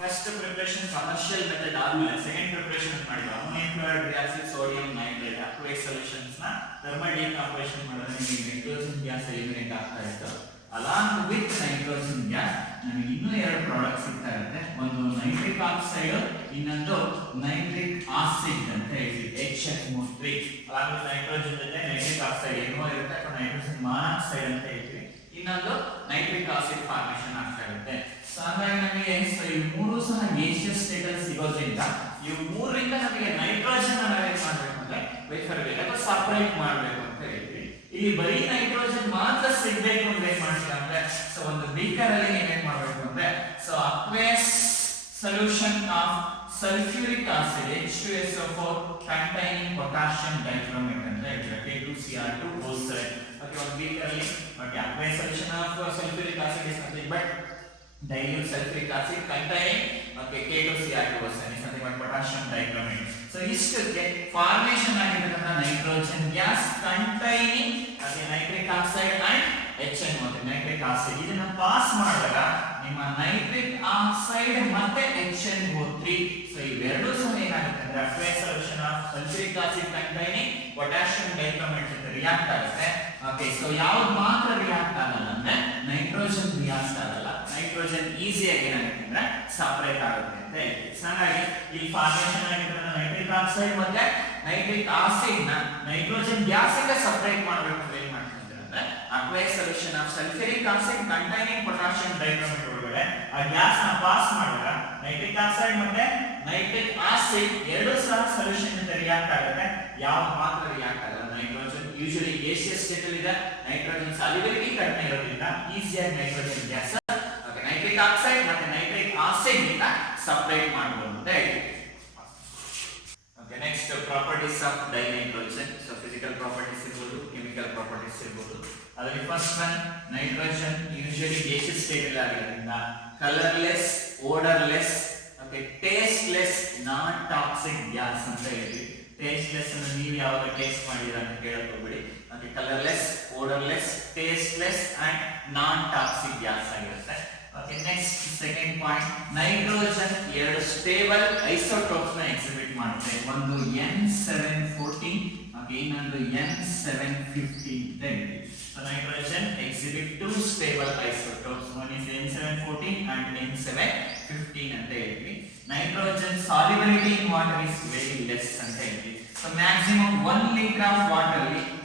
First preparation commercial method ಆದ್ಮೇಲೆ second preparation ಮಾಡಿದ್ರು ammonium chloride reacted sodium nitrate aqueous solutions ನ thermal decomposition ಮಾಡಿದ್ರೆ ನಿಮಗೆ ನೈಟ್ರೋಜನ್ ಗ್ಯಾಸ್ ಎಲಿಮಿನೇಟ್ ಆಗ್ತಾ ಇತ್ತು. ಅಲಾಂಗ್ ವಿತ್ ನೈಟ್ರೋಜನ್ ಗ್ಯಾಸ್ ನಮಗೆ ಇನ್ನೂ ಎರಡು ಪ್ರಾಡಕ್ಟ್ಸ್ ಸಿಗ್ತಾ ಇರುತ್ತೆ. ಒಂದು ನೈಟ್ರಿಕ್ ಆಕ್ಸೈಡ್, ಇನ್ನೊಂದು ನೈಟ್ರಿಕ್ ಆಸಿಡ್ ಅಂತ ಹೇಳ್ತೀವಿ HF3. ಅಲಾಂಗ್ ವಿತ್ ನೈಟ್ರೋಜನ್ ಜೊತೆ ನೈಟ್ರಿಕ್ ಆಕ್ಸೈಡ್ ಏನೋ ಇರುತ್ತೆ ಅಥವಾ ನೈಟ್ರೋಜನ್ ಮಾನಾಕ್ಸೈಡ್ ಅಂತ ಹೇಳ್ತೀವಿ. ಇನ್ನೊಂದು ನೈಟ್ರಿಕ್ ಆಸಿಡ್ ಫಾರ್ಮೇಷನ್ ಆಗ್ತಾ ಇರುತ್ತೆ. ಸೊ ಹಾಗಾಗಿ ನಮಗೆ ಈ ಮೂರು ಸಹ ಗೇಸಿಯಸ್ ಸ್ಟೇಟ್ ಅಲ್ಲಿ ಸಿಗೋದ್ರಿಂದ ಈ ಮೂರರಿಂದ ನಮಗೆ ನೈಟ್ರೋಜನ್ ಅರೇಂಜ್ ಮಾಡಬೇಕು ಅಂದ್ರೆ ವೇಫರ್ ಗೆ ಸಪರೇಟ್ ಮಾಡಬೇಕು ಅಂತ ಹೇಳ್ತೀವಿ. ಇಲ್ಲಿ ಬರೀ ನೈಟ್ರೋಜನ್ ಮಾತ್ರ ಸಿಗಬೇಕು ಅಂದ್ರೆ ಏನ್ ಮಾಡ್ತೀವಿ ಅಂದ್ರೆ ಸೊ ಒಂದು ಬೀಕರ್ ಅಲ್ಲಿ ಏನೇನ್ ಮಾಡಬೇಕು ಅಂದ್ರೆ so aqueous solution of sulphuric acid H2SO4 containing potassium dichromate ಅಂತ ಹೇಳ್ತೀವಿ K2Cr2O7. ಓಕೆ, ಒಂದು ಬೀಕರ್ ಅಲ್ಲಿ okay aqueous solution of sulphuric acid is nothing but dilute sulfuric acid containing okay K2Cr2O7 is nothing but potassium dichromate. So ಇಷ್ಟಕ್ಕೆ formation ಆಗಿರತಕ್ಕಂತ nitrogen gas containing ಅದೇ nitric oxide and HNO nitric oxide ಇದನ್ನ pass ಮಾಡಿದಾಗ ನಿಮ್ಮ nitric oxide ಮತ್ತೆ HNO3 so ಇವೆರಡೂ ಸಹ ಏನಾಗುತ್ತೆ ಅಂದ್ರೆ aqueous solution of sulphuric acid containing potassium dichromate ಜೊತೆ ರಿಯಾಕ್ಟ್ ಆಗುತ್ತೆ. ಓಕೆ, ಸೊ ಯಾವುದು ಮಾತ್ರ ರಿಯಾಕ್ಟ್ ಆಗಲ್ಲ ಅಂದ್ರೆ ನೈಟ್ರೋಜನ್ ರಿಯಾಕ್ಟ್ ಆಗಲ್ಲ. ನೈಟ್ರೋಜನ್ ಈಸಿಯಾಗಿ ಏನಾಗುತ್ತೆ ಅಂದ್ರೆ ಸಪರೇಟ್ ಆಗುತ್ತೆ ಅಂತ ಹೇಳ್ತೀವಿ. ಹಾಗಾಗಿ ಈ ಫಾರ್ಮೇಷನ್ ಆಗಿರೋ ನೈಟ್ರಿಕ್ ಆಕ್ಸೈಡ್ ಮತ್ತೆ ನೈಟ್ರಿಕ್ ಆಸಿಡ್ ನ ನೈಟ್ರೋಜನ್ ಗ್ಯಾಸ್ ಇಂದ ಸಪರೇಟ್ ಮಾಡಬೇಕು ಅಂತ ಏನ್ ಮಾಡ್ತಾರೆ ಅಂದ್ರೆ aqueous solution of sulphuric acid containing potassium dichromate ಒಳಗಡೆ ಆ ಗ್ಯಾಸ್ ನ ಪಾಸ್ ಮಾಡಿದಾಗ ನೈಟ್ರಿಕ್ ಆಕ್ಸೈಡ್ ಮತ್ತೆ ನೈಟ್ರಿಕ್ ಆಸಿಡ್ ಎರಡೂ ಸಹ ಸೊಲ್ಯೂಷನ್ ಜೊತೆ ರಿಯಾಕ್ಟ್ ಆಗುತ್ತೆ. ಯಾವ ಮಾತ್ರ ರಿಯಾಕ್ಟ್ ಆಗಲ್ಲ ನೈಟ್ರೋಜನ್ ಯೂಶುವಲಿ ಗೇಸಿಯಸ್ ಸ್ಟೇಟ್ ಅಲ್ಲಿ ಇದೆ. ನೈಟ್ರೋಜನ್ ಸಾಲ್ಯುಬಿಲಿಟಿ ಕಡಿಮೆ ಇರೋದ್ರಿಂದ ಈಸಿಯಾಗಿ nitrogen gas okay nitric oxide ಮತ್ತೆ ನೈಟ್ರಿಕ್ ಆಸಿಡ್ ಇಂದ ಸಪರೇಟ್ ಮಾಡಬಹುದು ಅಂತ ಹೇಳ್ತೀವಿ. Okay, next properties of dinitrogen. So physical properties ಇರಬಹುದು, ಕೆಮಿಕಲ್ ಪ್ರಾಪರ್ಟೀಸ್ ಇರಬಹುದು. ಅದರಲ್ಲಿ first one nitrogen usually gaseous state ಅಲ್ಲಿ ಆಗಿರೋದ್ರಿಂದ ಕಲರ್ಲೆಸ್, ಓಡರ್ಲೆಸ್, ಓಕೆ ಟೇಸ್ಟ್ಲೆಸ್, ನಾನ್ ಟಾಕ್ಸಿಕ್ ಗ್ಯಾಸ್ ಅಂತ ಹೇಳ್ತೀವಿ. ಟೇಸ್ಟ್ಲೆಸ್ ಅನ್ನು ನೀವು ಯಾವಾಗ ಟೇಸ್ಟ್ ಮಾಡಿದ್ದೀರಾ ಅಂತ ಕೇಳಕ್ ಹೋಗ್ಬೇಡಿ. Okay, colourless, odourless, tasteless and non toxic gas ಆಗಿರುತ್ತೆ. Okay, next second point, nitrogen ಎರಡು ಸ್ಟೇಬಲ್ ಐಸೋಟೋಪ್ಸ್ ನ ಎಕ್ಸಿಬಿಟ್ ಮಾಡುತ್ತೆ. ಒಂದು N714 ಓಕೆ ಇನ್ನೊಂದು N750 ಅಂತ ಹೇಳ್ತೀವಿ. So nitrogen exhibit two stable isotopes. One is N714 and N715 ಅಂತ ಹೇಳ್ತೀವಿ. Nitrogen solubility in water is very less ಅಂತ ಹೇಳ್ತೀವಿ. So maximum 1 liter of water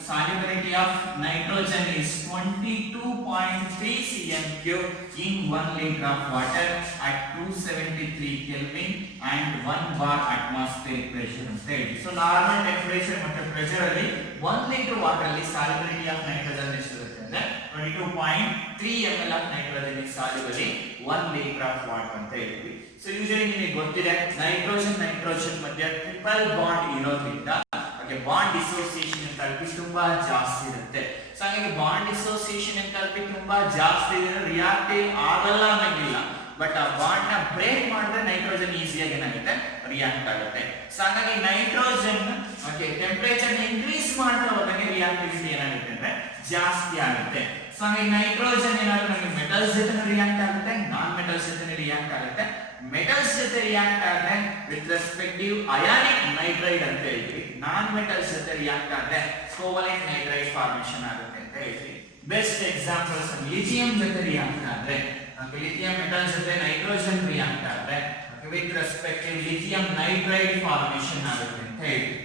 solubility of nitrogen is 22.3 cm3 in 1 liter of water at 273 Kelvin and 1 bar atmospheric pressure ಅಂತ ಹೇಳ್ತೀವಿ. So normal temperature ಮತ್ತು pressure ಅಲ್ಲಿ 1 liter water ಅಲ್ಲಿ solubility of nitrogen ಎಷ್ಟಿರುತ್ತೆ ಅಂದ್ರೆ 22.3 ml of nitrogen is soluble in 1 liter of water ಅಂತ ಹೇಳ್ತೀವಿ. So usually ನಿಮಗೆ ಗೊತ್ತಿದೆ ನೈಟ್ರೋಜನ್ ಮಧ್ಯೆ ಟ್ರಿಪಲ್ ಬಾಂಡ್ ಇರೋದ್ರಿಂದ ಹಾಗೆ ಬಾಂಡ್ ಡಿಸೋಸಿಯೇಷನ್ ಎಂಥಾಲ್ಪಿ ತುಂಬಾ ಜಾಸ್ತಿ ಇರುತ್ತೆ. ಸೊ ಹಾಗಾಗಿ ಬಾಂಡ್ ಡಿಸೋಸಿಯೇಷನ್ ಎಂಥಾಲ್ಪಿ ತುಂಬಾ ಜಾಸ್ತಿ ಇದೆ, ರಿಯಾಕ್ಟಿವ್ ಆಗಲ್ಲ ಅನ್ನಂಗಿಲ್ಲ. ಬಟ್ ಆ ಬಾಂಡ್ ನ ಬ್ರೇಕ್ ಮಾಡಿದ್ರೆ ನೈಟ್ರೋಜನ್ ಈಸಿಯಾಗಿ ಏನಾಗುತ್ತೆ ರಿಯಾಕ್ಟ್ ಆಗುತ್ತೆ. ಸೊ ಹಾಗಾಗಿ ನೈಟ್ರೋಜನ್ ಓಕೆ ಟೆಂಪರೇಚರ್ ಇನ್ಕ್ರೀಸ್ ಮಾಡ್ತಾ ಹೋದಂಗೆ ರಿಯಾಕ್ಟಿವಿಟಿ ಏನಾಗುತ್ತೆ ಅಂದ್ರೆ ಜಾಸ್ತಿ ಆಗುತ್ತೆ. ಸೊ ಹಾಗಾಗಿ ನೈಟ್ರೋಜನ್ ಏನಾಗುತ್ತೆ ನಮಗೆ ಮೆಟಲ್ಸ್ ಜೊತೆ ರಿಯಾಕ್ಟ್ ಆಗುತ್ತೆ, ನಾನ್ ಮೆಟಲ್ಸ್ ಜೊತೆ ರಿಯಾಕ್ಟ್ ಆಗುತ್ತೆ. ಮೆಟಲ್ಸ್ ಜೊತೆ ರಿಯಾಕ್ಟ್ ಆದ್ರೆ ವಿತ್ ರೆಸ್ಪೆಕ್ಟಿವ್ ಅಯಾನಿಕ್ ನೈಟ್ರೈಡ್ ಅಂತ ಹೇಳ್ತೀವಿ. ನಾನ್ ಮೆಟಲ್ಸ್ ಜೊತೆ ರಿಯಾಕ್ಟ್ ಆದ್ರೆ ಕೋವಲೆಂಟ್ ನೈಟ್ರೈಡ್ ಫಾರ್ಮೇಷನ್ ಆಗುತ್ತೆ ಅಂತ ಹೇಳ್ತೀವಿ. ಬೆಸ್ಟ್ ಎಕ್ಸಾಂಪಲ್ಸ್ ಲಿಥಿಯಂ ಜೊತೆ ರಿಯಾಕ್ಟ್ ಆದ್ರೆ ಲಿಥಿಯಂ ಮೆಟಲ್ ಜೊತೆ ನೈಟ್ರೋಜನ್ ರಿಯಾಕ್ಟ್ ಆದ್ರೆ with respective lithium nitride formation ಆಗುತ್ತೆ ಅಂತ ಹೇಳ್ತೀವಿ.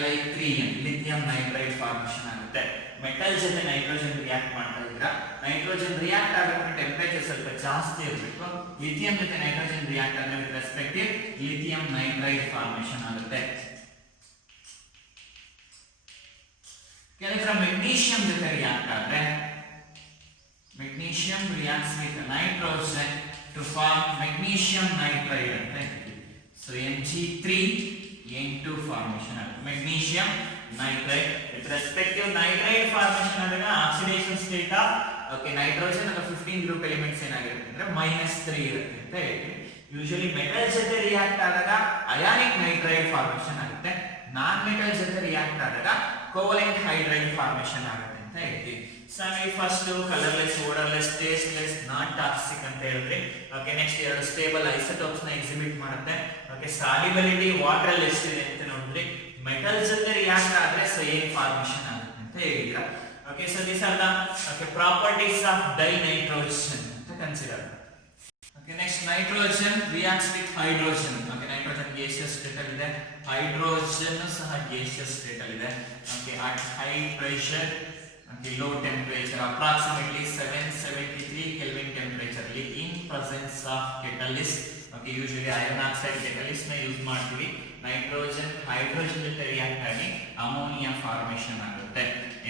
Li3n ಲಿಥಿಯಂ ನೈಟ್ರೈಡ್ ಫಾರ್ಮೇಷನ್ ಆಗುತ್ತೆ. ಮೆಟಲ್ ಜೊತೆ ನೈಟ್ರೋಜನ್ ರಿಯಾಕ್ಟ್ ಮಾಡ್ತಾ ಇದ್ರ ನೈಟ್ರೋಜನ್ ರಿಯಾಕ್ಟ್ ಆಗಕ್ಕೆ ಟೆಂಪರೇಚರ್ ಸ್ವಲ್ಪ ಜಾಸ್ತಿ ಇರಬೇಕು. ಲಿಥಿಯಂ ಜೊತೆ ನೈಟ್ರೋಜನ್ ರಿಯಾಕ್ಟ್ ಆದ್ರೆ with respective lithium nitride formation ಆಗುತ್ತೆ. ಕೆಲವು ಮೆಗ್ನೀಷಿಯಂ ಜೊತೆ ರಿಯಾಕ್ಟ್ ಆದ್ರೆ magnesium reacts with nitrogen to form magnesium nitride ಅಂತ ಹೇಳ್ತೀವಿ. ಸೊ Mg3N2 ಫಾರ್ಮೇಷನ್ ಆಗುತ್ತೆ. Magnesium nitride with respective nitride formation ಆದಾಗ oxidation state of okay nitrogen ಆಗ 15 ಗ್ರೂಪ್ ಎಲಿಮೆಂಟ್ಸ್ ಏನಾಗಿರುತ್ತೆ ಅಂದ್ರೆ -3 ಇರುತ್ತೆ ಅಂತ ಹೇಳ್ತೀವಿ. ಯೂಶುವಲಿ ಮೆಟಲ್ ಜೊತೆ ರಿಯಾಕ್ಟ್ ಆದಾಗ ಅಯಾನಿಕ್ ನೈಟ್ರೈಡ್ ಫಾರ್ಮೇಷನ್ ಆಗುತ್ತೆ. ನಾನ್ ಮೆಟಲ್ ಜೊತೆ ರಿಯಾಕ್ಟ್ ಆದಾಗ ಕೋವಲೆಂಟ್ ಹೈಡ್ರೈಡ್ ಫಾರ್ಮೇಷನ್ ಆಗುತ್ತೆ ಅಂತ ಹೇಳ್ತೀವಿ. So first colourless, odourless, tasteless, non toxic ಅಂತ ಹೇಳಿದ್ರಿ. ಓಕೆ, ನೆಕ್ಸ್ಟ್ ಎರಡು ಸ್ಟೇಬಲ್ ಐಸೋಟೋಪ್ಸ್ ನ ಎಕ್ಸಿಬಿಟ್ ಮಾಡುತ್ತೆ. ಓಕೆ, ಸಾಲ್ಯುಬಿಲಿಟಿ ವಾಟರ್ ಅಲ್ಲಿ ಎಷ್ಟಿದೆ ಅಂತ ನೋಡಿದ್ರಿ. ಮೆಟಲ್ ಜೊತೆ ರಿಯಾಕ್ಟ್ ಆದ್ರೆ ಸೊ ಏನ್ ಫಾರ್ಮೇಷನ್ ಆಗುತ್ತೆ ಅಂತ ಹೇಳಿದ್ರ. Okay, so this are the properties of dinitrogen ಅಂತ consider. Okay, next nitrogen reacts with hydrogen. Okay, nitrogen gaseous state ಅಲ್ಲಿ ಇದೆ, hydrogen ಸಹ gaseous state ಅಲ್ಲಿ ಇದೆ. Okay, at high pressure, okay, low temperature, approximately 773 Kelvin temperature ಅಲ್ಲಿ in presence of catalyst. Okay, usually iron oxide catalyst ನ use ಮಾಡ್ತೀವಿ. Nitrogen hydrogen ಜೊತೆ react ಆಗಿ ಅಮೋನಿಯಾ ಫಾರ್ಮೇಷನ್ ಆಗುತ್ತೆ.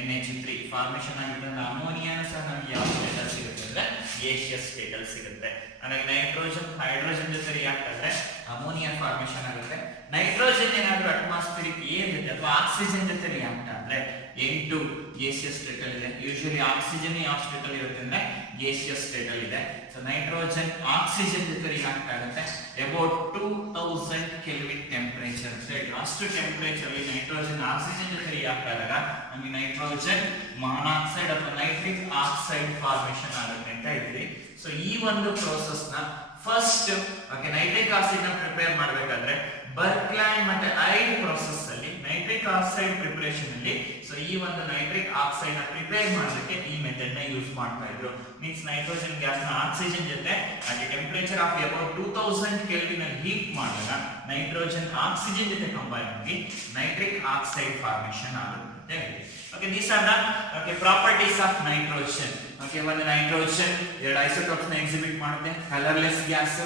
NH3 ಫಾರ್ಮೇಷನ್ ಆಗಿರೋದ್ರಿಂದ ಅಮೋನಿಯಾನ ಸಹ ನಮಗೆ ಯಾವ ಸ್ಟೇಟ್ ಅಲ್ಲಿ ಸಿಗುತ್ತೆ ಅಂದ್ರೆ gaseous state ಅಲ್ಲಿ ಸಿಗುತ್ತೆ. ಅಂದ್ರೆ ನೈಟ್ರೋಜನ್ ಹೈಡ್ರೋಜನ್ ಜೊತೆ ರಿಯಾಕ್ಟ್ ಆದ್ರೆ ಅಮೋನಿಯಾ ಫಾರ್ಮೇಷನ್ ಆಗುತ್ತೆ. ನೈಟ್ರೋಜನ್ ಏನಾದ್ರೂ ಅಟ್ಮಾಸ್ಫಿಯರಿಕ್ ಏರ್ ಜೊತೆ ಅಥವಾ ಆಕ್ಸಿಜನ್ ಜೊತೆ ರಿಯಾಕ್ಟ್ ಆದ್ರೆ N2 gaseous state ಅಲ್ಲಿ ಇದೆ. ಯೂಶುವಲಿ ಆಕ್ಸಿಜನ್ ಯಾವ ಸ್ಟೇಟ್ ಅಲ್ಲಿ ಇರುತ್ತೆ ಅಂದ್ರೆ gaseous state ಅಲ್ಲಿ ಇದೆ. ಸೊ ನೈಟ್ರೋಜನ್ ಆಕ್ಸಿಜನ್ ಜೊತೆ ರಿಯಾಕ್ಟ್ ಆಗುತ್ತೆ ಅಬೌಟ್ 2000 ಕೆಲ್ವಿನ್ ಟೆಂಪರೇಚರ್. ಅಷ್ಟು ಟೆಂಪರೇಚರ್ ಅಲ್ಲಿ ನೈಟ್ರೋಜನ್ ಆಕ್ಸಿಜನ್ ಜೊತೆ ರಿಯಾಕ್ಟ್ ಆದಾಗ ನಮಗೆ ನೈಟ್ರೋಜನ್ ಮಾನಾಕ್ಸೈಡ್ ಅಥವಾ ನೈಟ್ರಿಕ್ ಆಕ್ಸೈಡ್ ಫಾರ್ಮೇಷನ್ ಆಗುತ್ತೆ ಅಂತ ಹೇಳ್ತೀವಿ. ಸೊ ಈ ಒಂದು ಪ್ರೋಸೆಸ್ ನ ಫಸ್ಟ್ ನೈಟ್ರಿಕ್ ಆಕ್ಸೈಡ್ ನ ಪ್ರಿಪೇರ್ ಮಾಡಬೇಕಾದ್ರೆ ಬರ್ಕ್ಲೈನ್ ಮತ್ತೆ ಐಡ್ ಪ್ರೋಸೆಸ್ ಅಲ್ಲಿ ನೈಟ್ರಿಕ್ ಆಕ್ಸೈಡ್ ಪ್ರಿಪರೇಷನ್ ಅಲ್ಲಿ ಸೊ ಈ ಒಂದು ನೈಟ್ರಿಕ್ ಆಕ್ಸೈಡ್ ನ ಪ್ರಿಪೇರ್ ಮಾಡೋದಕ್ಕೆ ಈ ಮೆಥಡ್ ನ ಯೂಸ್ ಮಾಡ್ತಾ ಇದ್ರು. ಮೀನ್ಸ್ ನೈಟ್ರೋಜನ್ ಗ್ಯಾಸ್ ನ ಆಕ್ಸಿಜನ್ ಜೊತೆ at temperature of about 2000 kelvin ಅಲ್ಲಿ ಹೀಟ್ ಮಾಡಿದಾಗ ನೈಟ್ರೋಜನ್ ಆಕ್ಸಿಜನ್ ಜೊತೆ ಕಂಬೈನ್ ಆಗಿ ನೈಟ್ರಿಕ್ ಆಕ್ಸೈಡ್ ಫಾರ್ಮೇಷನ್ ಆಗುತ್ತೆ. Okay, these are the properties of nitrogen. Okay, ಒಂದು ನೈಟ್ರೋಜನ್ ಎರಡು ಐಸೋಟೋಪ್ಸ್ ನ ಎಕ್ಸಿಬಿಟ್ ಮಾಡುತ್ತೆ. Colourless gas,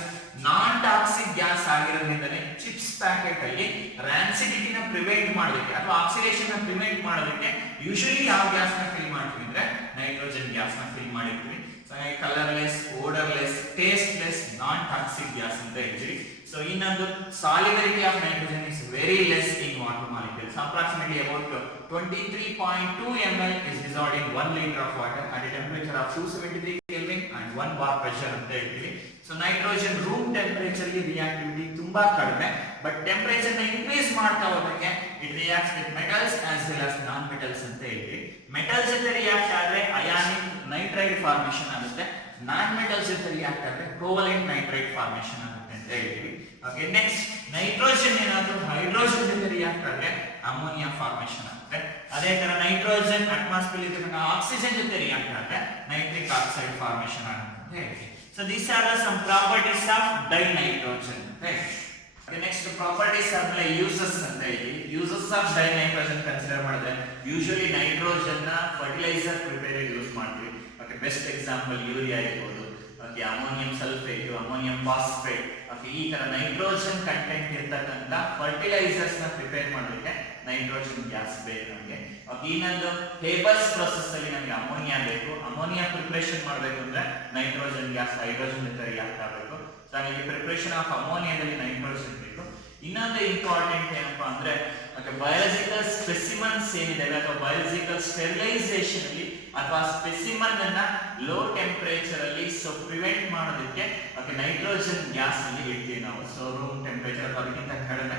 non toxic gas ಆಗಿರೋದ್ರಿಂದನೇ ಚಿಪ್ಸ್ ಪ್ಯಾಕೆಟ್ ಅಲ್ಲಿ ರಾನ್ಸಿಡಿಟಿ ನ ಪ್ರಿವೆಂಟ್ ಮಾಡೋದಕ್ಕೆ ಅಥವಾ ಆಕ್ಸಿಡೇಷನ್ ನ ಪ್ರಿವೆಂಟ್ ಮಾಡೋದಕ್ಕೆ ಯೂಶುವಲಿ ಯಾವ ಗ್ಯಾಸ್ ನ ಫಿಲ್ ಮಾಡ್ತೀವಿ ಅಂದ್ರೆ ನೈಟ್ರೋಜನ್ ಗ್ಯಾಸ್ ನ ಫಿಲ್ ಮಾಡಿರ್ತೀವಿ. ಸೊ ಕಲರ್ಲೆಸ್, ಓಡರ್ಲೆಸ್, ಟೇಸ್ಟ್ಲೆಸ್, ನಾನ್ ಟಾಕ್ಸಿಕ್ ಗ್ಯಾಸ್ ಅಂತ ಹೇಳ್ತೀವಿ. ಸೊ ಇನ್ನೊಂದು solubility of nitrogen is very less in water molecules. Approximately about 23.2 ml is dissolved in 1 liter of water at a temperature of 273 Kelvin and 1 bar pressure ಅಂತ ಹೇಳ್ತೀವಿ. So nitrogen room temperature ಗೆ reactivity ತುಂಬಾ ಕಡಿಮೆ, but temperature ನ increase ಮಾಡ್ತಾ ಹೋದಂಗೆ it reacts with metals as well as non metals ಅಂತ ಹೇಳ್ತೀವಿ. ಮೆಟಲ್ಸ್ ಜೊತೆ ರಿಯಾಕ್ಟ್ ಆದ್ರೆ ಅಯಾನಿಕ್ ನೈಟ್ರೈಡ್ ಫಾರ್ಮೇಷನ್ ಆಗುತ್ತೆ. ನಾನ್ ಮೆಟಲ್ಸ್ ಜೊತೆ ರಿಯಾಕ್ಟ್ ಆದ್ರೆ ಕೋವಲೆಂಟ್ ನೈಟ್ರೈಡ್ ಫಾರ್ಮೇಷನ್ ಆಗುತ್ತೆ ಅಂತ ಹೇಳ್ತೀವಿ. ಓಕೆ, ನೆಕ್ಸ್ಟ್ ನೈಟ್ರೋಜನ್ ಏನಾದ್ರೂ ಹೈಡ್ರೋಜನ್ ಜೊತೆ ರಿಯಾಕ್ಟ್ ಆದ್ರೆ ಅಮೋನಿಯಾ ಫಾರ್ಮೇಷನ್ ಆಗುತ್ತೆ. ಅದೇ ತರ ನೈಟ್ರೋಜನ್ ಅಟ್ಮಾಸ್ಫಿಯರ್ ಇದ್ದಾಗ ಆಕ್ಸಿಜನ್ ಜೊತೆ ರಿಯಾಕ್ಟ್ ಆದ್ರೆ ನೈಟ್ರಿಕ್ ಆಕ್ಸೈಡ್ ಫಾರ್ಮೇಷನ್ ಆಗುತ್ತೆ ಅಂತ ಹೇಳ್ತೀವಿ. So these are some properties of dinitrogen. Next properties ಆದ್ಮೇಲೆ ಯೂಸಸ್ ಅಂತ ಹೇಳ್ತೀವಿ. ಯೂಸಸ್ ಆಫ್ ಡೈನೈಟ್ರೋಜನ್ ಕನ್ಸಿಡರ್ ಮಾಡಿದ್ರೆ ಯೂಶುವಲಿ ನೈಟ್ರೋಜನ್ ನ ಫರ್ಟಿಲೈಸರ್ ಪ್ರಿಪೇರ್ ಯೂಸ್ ಮಾಡ್ತೀವಿ. ಓಕೆ, ಬೆಸ್ಟ್ ಎಕ್ಸಾಂಪಲ್ ಯೂರಿಯಾ ಇರ್ಬೋದು, okay, ammonium sulphate, ammonium phosphate. Okay, ಈ ತರ ನೈಟ್ರೋಜನ್ ಕಂಟೆಂಟ್ ಇರ್ತಕ್ಕಂಥ ಫರ್ಟಿಲೈಸರ್ಸ್ ನ ಪ್ರಿಪೇರ್ ಮಾಡೋದಕ್ಕೆ ನೈಟ್ರೋಜನ್ ಗ್ಯಾಸ್ ಬೇಕು ನಮಗೆ. ಓಕೆ, ಇನ್ನೊಂದು ಹೇಬರ್ಸ್ ಪ್ರೊಸೆಸ್ ಅಲ್ಲಿ ನಮಗೆ ಅಮೋನಿಯಾ ಬೇಕು. ಅಮೋನಿಯಾ ಪ್ರಿಪರೇಷನ್ ಮಾಡಬೇಕು ಅಂದ್ರೆ ನೈಟ್ರೋಜನ್ ಗ್ಯಾಸ್ ಹೈಡ್ರೋಜನ್ ಜೊತೆ ರಿಯಾಕ್ಟ್ ಆಗಬೇಕು. ಸೊ ನಮಗೆ ಪ್ರಿಪರೇಷನ್ ಆಫ್ ಅಮೋನಿಯಾದಲ್ಲಿ ನೈಟ್ರೋಜನ್ ಬೇಕು. ಇನ್ನೊಂದು ಇಂಪಾರ್ಟೆಂಟ್ ಏನಪ್ಪಾ ಅಂದ್ರೆ ಬಯಾಲಜಿಕಲ್ ಸ್ಪೆಸಿಮನ್ಸ್ ಏನಿದೆ ಅಥವಾ ಬಯಾಲಜಿಕಲ್ ಸ್ಟೆರಿಲೈಸೇಷನ್ ಅಲ್ಲಿ ಅಥವಾ ಸ್ಪೆಸಿಮನ್ ಅನ್ನ ಲೋ ಟೆಂಪರೇಚರ್ ಅಲ್ಲಿ ಸೊ ಪ್ರಿವೆಂಟ್ ಮಾಡೋದಕ್ಕೆ ನೈಟ್ರೋಜನ್ ಗ್ಯಾಸ್ ಅಲ್ಲಿ ಇಡ್ತೀವಿ ನಾವು. ಸೊ ರೂಮ್ ಟೆಂಪರೇಚರ್ ಅಥವಾ ಅದಕ್ಕಿಂತ ಕಡಿಮೆ.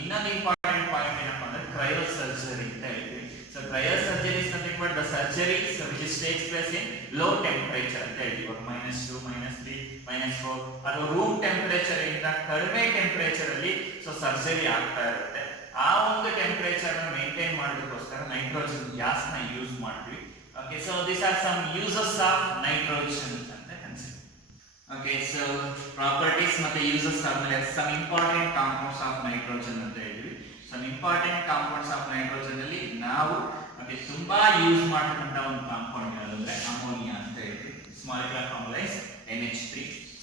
ಇನ್ನೊಂದು ಇಂಪಾರ್ಟೆಂಟ್ ಪಾಯಿಂಟ್ ಏನಪ್ಪಾ ಅಂದ್ರೆ ಕ್ರಯೋ ಸರ್ಜರಿ ಅಂತ ಹೇಳ್ತೀವಿ. So cryo surgery is nothing but the surgery so which takes place in low temperature ಅಂತ ಹೇಳ್ತೀವಿ. -2, -3, -4 ಅಥವಾ ರೂಮ್ ಟೆಂಪರೇಚರ್ ಇಂದ ಕಡಿಮೆ ಟೆಂಪರೇಚರ್ ಅಲ್ಲಿ ಸೊ ಸರ್ಜರಿ ಆಗ್ತಾ ಇರುತ್ತೆ. ಆ ಒಂದು ಟೆಂಪರೇಚರ್ ಅನ್ನು ಮೇಂಟೈನ್ ಮಾಡೋದಕ್ಕೋಸ್ಕರ ನೈಟ್ರೋಜನ್ ಗ್ಯಾಸ್ ನ ಯೂಸ್ ಮಾಡ್ತೀವಿ. Okay, so this are some uses of nitrogen ಅಂತ ಕನ್ಸಿಡರ್. ಓಕೆ, ಸೊ ಪ್ರಾಪರ್ಟೀಸ್ ಮತ್ತೆ ಯೂಸಸ್ ಆದ್ಮೇಲೆ some important compounds of nitrogen ಅಂತ ಹೇಳ್ತೀವಿ. Some important compounds of nitrogen ಅಲ್ಲಿ ನಾವು ತುಂಬಾ ಯೂಸ್ ಮಾಡತಕ್ಕಂತ ಒಂದು ಕಾಂಪೌಂಡ್ ಯಾವ್ದಂದ್ರೆ ಅಮೋನಿಯಾ ಅಂತ ಹೇಳ್ತೀವಿ. Molecular formula is NH3.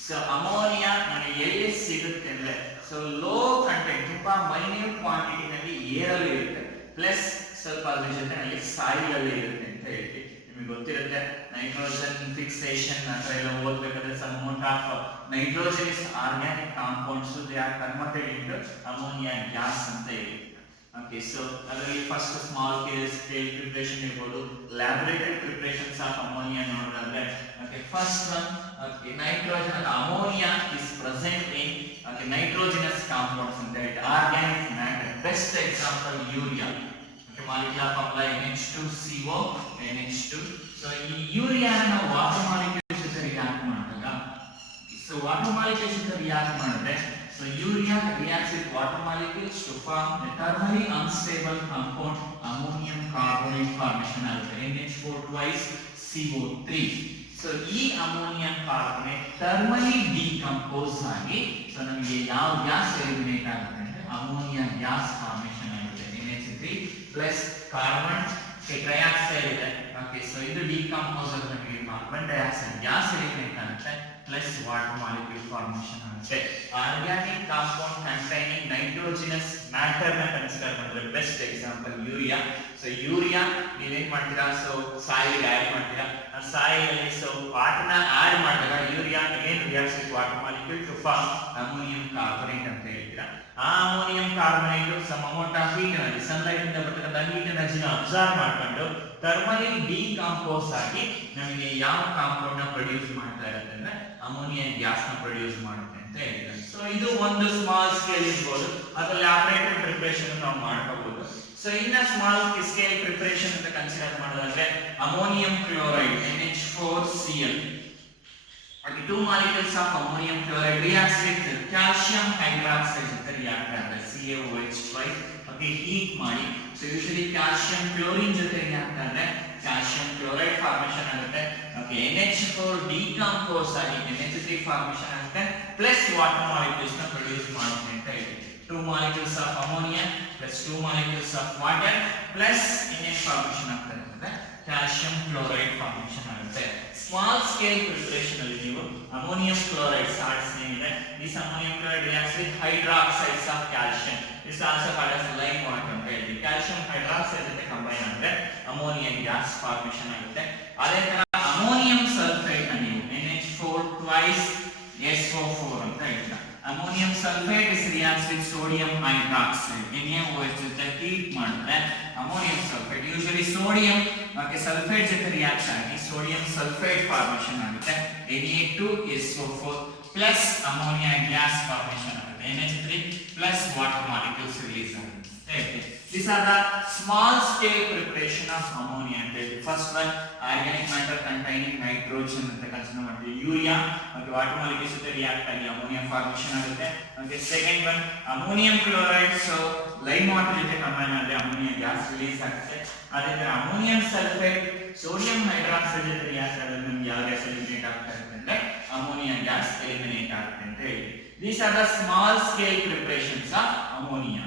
So ammonia ನಮಗೆ ಎಲ್ಲಿ ಸಿಗುತ್ತೆ ಅಂದ್ರೆ ಸೊ ಲೋ ಕಂಟೆಂಟ್ ತುಂಬಾ ಮೈನ್ಯೂಟ್ ಕ್ವಾಂಟಿಟಿ ನಲ್ಲಿ ಏರ್ ಅಲ್ಲಿ ಇರುತ್ತೆ, ಪ್ಲಸ್ ಸ್ವಲ್ಪ ಅದ್ರ ಜೊತೆನಲ್ಲಿ ಸಾಯಿಲ್ ಅಲ್ಲಿ ಇರುತ್ತೆ ಅಂತ ಹೇಳ್ತೀವಿ. ನಿಮಗೆ ಗೊತ್ತಿರುತ್ತೆ ನೈಟ್ರೋಜನ್ ಫಿಕ್ಸೇಷನ್ ಅಥವಾ ಎಲ್ಲ ಓದ್ಬೇಕಾದ್ರೆ some amount of nitrogen is organic compounds they are converted into ammonia gas ಅಂತ ಹೇಳಿ. ಓಕೆ, ಸೊ ಅದರಲ್ಲಿ ಫಸ್ಟ್ ಸ್ಮಾಲ್ ಸ್ಕೇಲ್ ಪ್ರಿಪರೇಷನ್ ಇರ್ಬೋದು, ಲ್ಯಾಬೊರೇಟರಿ ಪ್ರಿಪರೇಷನ್ಸ್ ಆಫ್ ಅಮೋನಿಯಾ ನೋಡೋದಾದ್ರೆ okay, first one okay nitrogen ammonia is present in okay nitrogenous compounds ಅಂತ ಹೇಳಿ organic matter. Best example urea. Okay, molecular formula NH2CO NH2 so ಈ ಯೂರಿಯಾನ ನಾವು water molecules ಜೊತೆ react ಮಾಡಿದಾಗ, so water molecules ಜೊತೆ react ಮಾಡಿದ್ರೆ, so urea reacts with water molecules to form a thermally unstable compound ammonium carbonate formation ಆಗುತ್ತೆ, NH4 twice CO3. so ಈ ammonium carbonate thermally decompose ಆಗಿ so ನಮಗೆ ಯಾವ gas eliminate ಆಗುತ್ತೆ ಅಂದ್ರೆ ಅಮೋನಿಯಾ ಗ್ಯಾಸ್ ಫಾರ್ಮೇಷನ್ ಆಗುತ್ತೆ, NH3 ಪ್ಲಸ್ ಕಾರ್ಬನ್ ಟ್ರೈಆಕ್ಸೈಡ್ ಇದೆ. Okay, so ಇದು ಡಿಕಂಪೋಸ್ ಆಗಿ ನಮಗೆ ಕಾರ್ಬನ್ ಡೈಆಕ್ಸೈಡ್ ಗ್ಯಾಸ್ ಎಲಿಮಿನೇಟ್ ಆಗುತ್ತೆ ಪ್ಲಸ್ ವಾಟರ್ ಮಾಲಿಕ್ಯೂಲ್ ಫಾರ್ಮೇಷನ್ ಆಗುತ್ತೆ. Organic compound containing nitrogenous matter ನ ಕನ್ಸಿಡರ್ ಮಾಡಿದ್ರೆ best example urea. So urea ನೀವೇನ್ ಮಾಡ್ತೀರಾ, ಸೊ ಸಾಯಿಲ್ ಆಡ್ ಮಾಡ್ತೀರಾ, ಆ ಸಾಯಿಲ್ ಅಲ್ಲಿ ಸೊ ವಾಟರ್ ನ ಆಡ್ ಮಾಡಿದಾಗ urea again reacts with water molecule to form ammonium carbonate ಅಂತ ಹೇಳ್ತೀರಾ. ಆ ammonium carbonate some amount of heat energy, sunlight ಇಂದ ಬರ್ತಕ್ಕಂಥ ಹೀಟ್ ಎನರ್ಜಿನ ಅಬ್ಸರ್ವ್ ಮಾಡ್ಕೊಂಡು ಥರ್ಮಲಿ ಡಿಕಂಪೋಸ್ ಆಗಿ ನಮಗೆ ಯಾವ ಕಾಂಪೌಂಡ್ ನ ಪ್ರೊಡ್ಯೂಸ್ ಮಾಡ್ತಾ ಇರುತ್ತೆ ಅಂದ್ರೆ ಅಮೋನಿಯಾ ಗ್ಯಾಸ್ ನ ಪ್ರೊಡ್ಯೂಸ್ ಮಾಡುತ್ತೆ ಅಂತ ಹೇಳ್ತಾರೆ. ಸೊ ಇದು ಒಂದು ಸ್ಮಾಲ್ ಸ್ಕೇಲ್ ಇರ್ಬೋದು, ಅದ್ರಲ್ಲಿ ಆಪರೇಟೆಡ್ ಪ್ರಿಪರೇಷನ್ ನಾವು ಮಾಡ್ಕೋಬಹುದು. ಸೊ ಇನ್ನ ಸ್ಮಾಲ್ ಸ್ಕೇಲ್ ಪ್ರಿಪರೇಷನ್ ಅಂತ ಕನ್ಸಿಡರ್ ಮಾಡೋದಾದ್ರೆ ammonium chloride NH4Cl. Okay, two molecules of ammonium chloride reacts with calcium hydroxide ಅಂತ ರಿಯಾಕ್ಟ್ ಆಗುತ್ತೆ, CaOH twice. Okay, heat ಮಾಡಿ, so usually calcium chlorine ಜೊತೆ ರಿಯಾಕ್ಟ್ ಆದ್ರೆ calcium chloride formation ಆಗುತ್ತೆ. Okay, NH4 decompose ಆಗಿ NH3 formation ಆಗುತ್ತೆ plus water molecules ನ produce ಮಾಡುತ್ತೆ ಅಂತ ಹೇಳ್ತೀವಿ. Two molecules of ammonia plus two molecules of water plus NH formation ಆಗ್ತದೆ ಅಂದ್ರೆ calcium chloride formation ಆಗುತ್ತೆ. ಸ್ಮಾಲ್ ಸ್ಕೇಲ್ ಪ್ರಿಪರೇಷನ್ ಅಲ್ಲಿ ನೀವು ಅಮೋನಿಯಂ ಕ್ಲೋರೈಡ್ ಸಾಲ್ಟ್ಸ್ ಏನಿದೆ, this ammonium chloride reacts with hydroxides of calcium, this also called as lime water ಅಂತ ಹೇಳ್ತೀವಿ. Calcium hydroxide ಜೊತೆ combine ಆದ್ರೆ ಅಮೋನಿಯಾ ಗ್ಯಾಸ್ ಫಾರ್ಮೇಷನ್ ಆಗುತ್ತೆ. ಅದೇ ತರ ಅಮೋನಿಯಂ ಸಲ್ಫೇಟ್ ನ ನೀವು NH4 twice SO4 ಅಂತ ಹೇಳ್ತೀರಾ. Ammonium sulphate is reacts with sodium hydroxide, NaOH ಜೊತೆ ಹೀಟ್ ಮಾಡಿದ್ರೆ ammonium sulphate usually sodium sulphate ಜೊತೆ ರಿಯಾಕ್ಟ್ ಆಗಿ ಸೋಡಿಯಂ ಸಲ್ಫೇಟ್ ಫಾರ್ಮೇಷನ್ ಆಗುತ್ತೆ, Na2SO4 plus ammonia gas formation ಆಗುತ್ತೆ, NH3 plus water molecules release ಆಗುತ್ತೆ. These are the small scale preparation of ammonia. First one, organic matter containing nitrogen ಅಂತ consider ಮಾಡ್ತೀವಿ, urea ಮತ್ತು water molecules ಜೊತೆ react ಆಗಿ ammonia formation ಆಗುತ್ತೆ. Okay, second one ammonium chloride, so lime water ಜೊತೆ combine ಆದ್ರೆ ammonia gas release ಆಗುತ್ತೆ. ಅದೇ ತರ ಅಮೋನಿಯಂ ಸಲ್ಫೇಟ್ ಸೋಡಿಯಂ ಹೈಡ್ರಾಕ್ಸೈಡ್ ಜೊತೆ ರಿಯಾಕ್ಟ್ ಆದ್ರೆ ನಮಗೆ ಯಾವ ಗ್ಯಾಸ್ ಎಲಿಮಿನೇಟ್ ಆಗ್ತಾ ಇರುತ್ತೆ ಅಂದ್ರೆ ಅಮೋನಿಯಾ ಗ್ಯಾಸ್ ಎಲಿಮಿನೇಟ್ ಆಗುತ್ತೆ ಅಂತ ಹೇಳಿ. These are the small scale preparations of ammonia.